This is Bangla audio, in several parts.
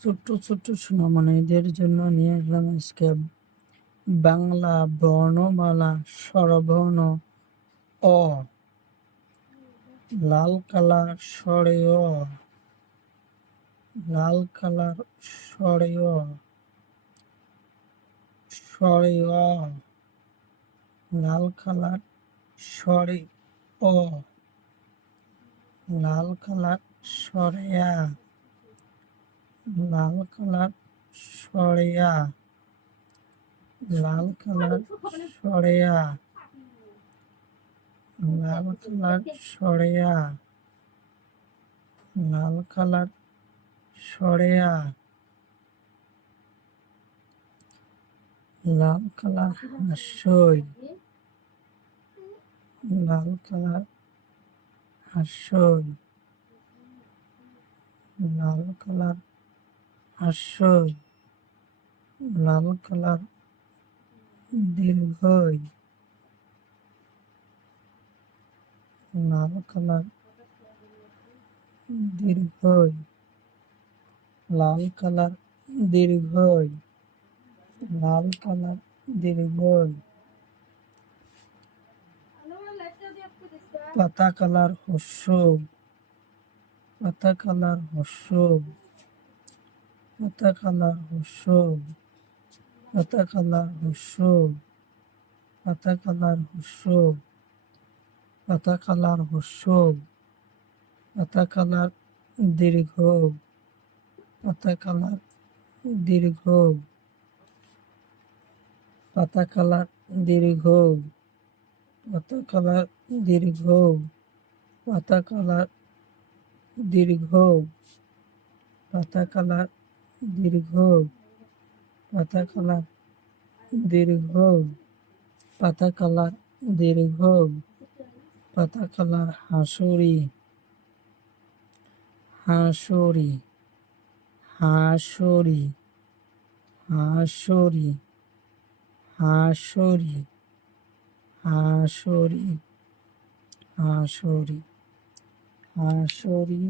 ছোট্ট ছোট্ট সোনামণিদের জন্য নিয়ে আসলাম আজকে বাংলা বর্ণমালা স্বরবর্ণ অ। লাল কালার স্বরে অ, লাল কালার স্বরে অ, স্বরে অ, লাল কালার স্বরে অ, লাল কালার স্বরে আ, লাল কালার স্বরে আ, লাল কালার স্বরে আ, লাল কালার স্বরে আ, লাল কালার স্বরে আ, লাল কালার হাস্যই, লাল কালার হাস্যই, লাল কালার হাস্যই, লাল কালার দীর্ঘই, লাল কালার দীর্ঘই, লাল কালার দীর্ঘই, লাল কালার দীর্ঘই, পাতা কালার হস্য, পাতা কালার হস্য, পাতা কালার হস্য, পাতা কালার হস্য, পাতা কালার হস্য, পাতা কালার হস্য, পাতা কালার দীর্ঘ, পাতা কালার দীর্ঘ, পাতা কালার দীর্ঘ, পাতা কালার দীর্ঘ, পাতা কালার দীর্ঘ, পাতা কালার দীর্ঘ, পাতা কালার দীর্ঘ, পাতা কালার দীর্ঘ, পাতা কালার হাসুরি, হাসুরি, হাসুরি, হাসুরি, হাসুরি, হাসুরি, হাসুরি, হাসুরি,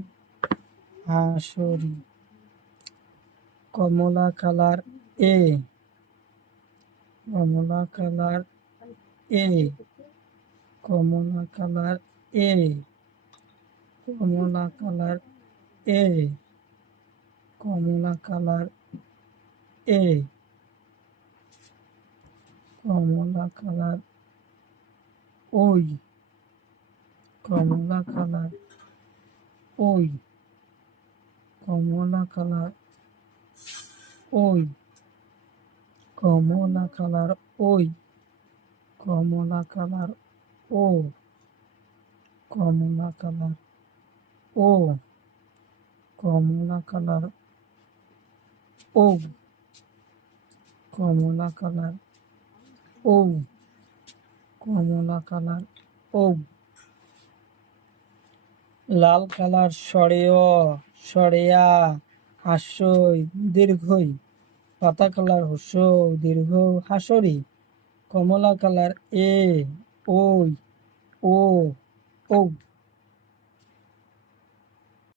হাসুরি, কমলা কালার এ, কমলা কালার এ, কমলা কালার এ, কমলা কালার এ, কমলা কালার এ, কমলা কালার ওই, কমলা কালার ওই, কমলা কালার ওই, কমলা কালার ওই, কমলা কালার ও, কমলা কালার ও, কমলা কালার ও, কমলা কালার ও, কমলা কালার ও, লাল কালার স্বরে অ, স্বরে আ, হাস্যই দীর্ঘই, পাতা কালার হস্য দীর্ঘ হাসরি, কমলা কালার এ, ওই, ও, ও।